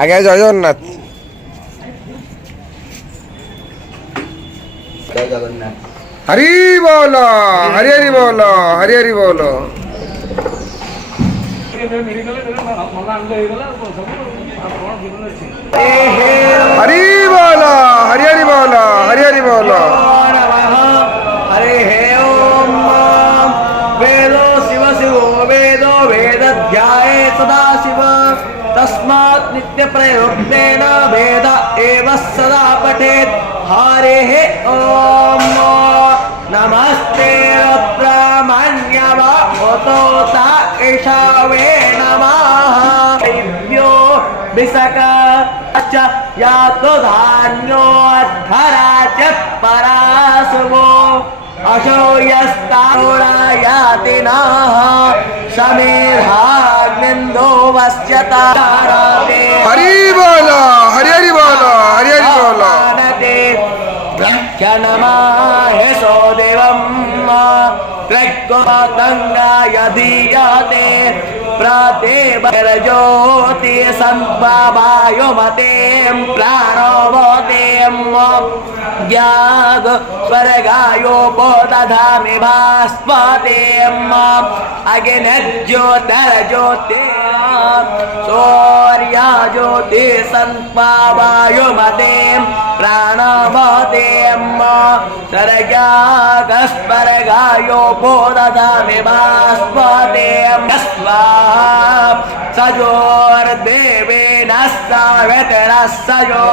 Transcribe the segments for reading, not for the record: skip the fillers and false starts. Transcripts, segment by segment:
आज्ञा जय जगन्नाथ। हरि बोल हरि हरि बोल हरि हरि बोल। हरि बोल हरि हरि बोल हरि हरि बोल। हरे हे ओम वेदो शिव शिवो वेदो वेदध्याये सदा शिव तस्मात् नित्य प्रयोक्तेन वेद एव सदा पठेत्। हरे हे ओम नमस्ते रुद्रमण्यव ओतोता ईशावे नमः। दिव्यो विसका यातो धान्यो अद्धरा च परासवो अशो यस्तायाति नः समेधाग्निन्दो वस्यताराते। हरि बोल हरि हरि बोल हरि हरि बोल। नमाहे सो देवम् त्रिगुणगङ्गाय दीयते प्रदेवज्योति संवायुमतें प्राणवतें ज्ञाग स्वर्गायोपदधामि भास्वतें अग्निज्योतिर्ज्योति सूर्यज्योति संवायुमतें प्राणवतें स्वर्गायोपदधामि भास्वतें सजोर्देवेन सवितरस्सयो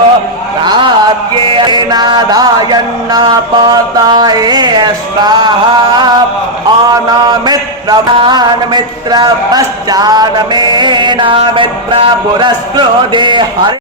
राज्ञेन दायन्नपतये स्वाहा अनमित्रपान् मित्रपश्चान्मेन मित्रपुरस्कृते।